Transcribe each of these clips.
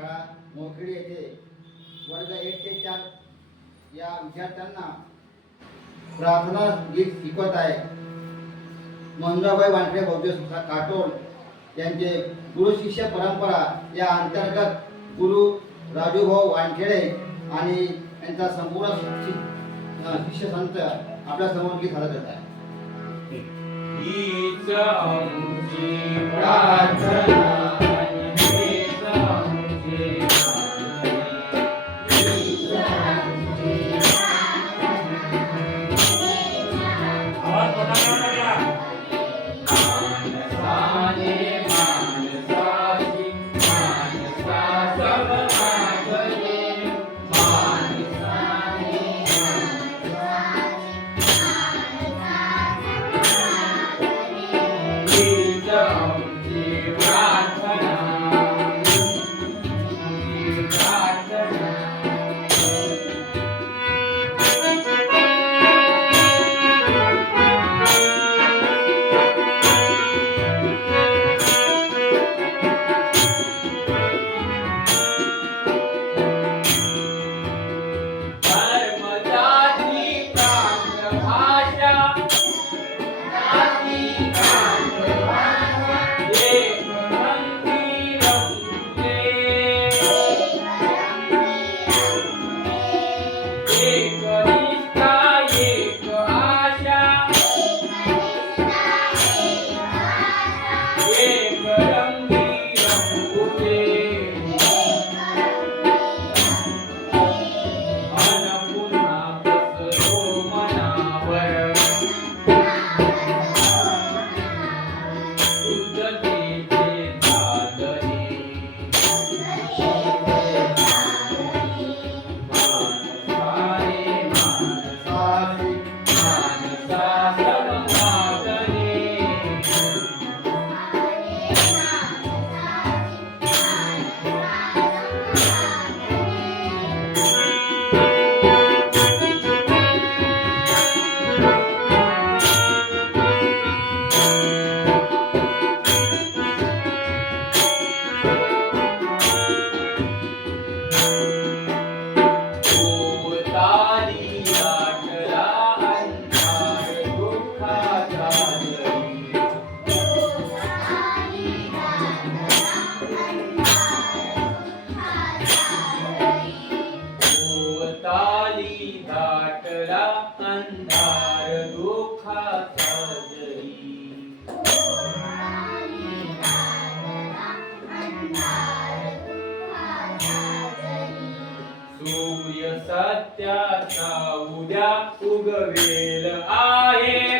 शाळा मोखेडी येथे वर्ग एक ते चार या विद्यार्थ्यांना प्रार्थना गीत शिकवत आहे. मंजाबाई वानखेडे बौद्ध संस्था काटोल यांचे गुरु शिष्य परंपरा या अंतर्गत गुरु राजूभाऊ वानखेडे आणि यांचा संपूर्ण शिक्षित शिष्य संत आपल्यासमोर गीत सादर करत आहे सत्याचा उद्या उगवेल आहे.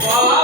我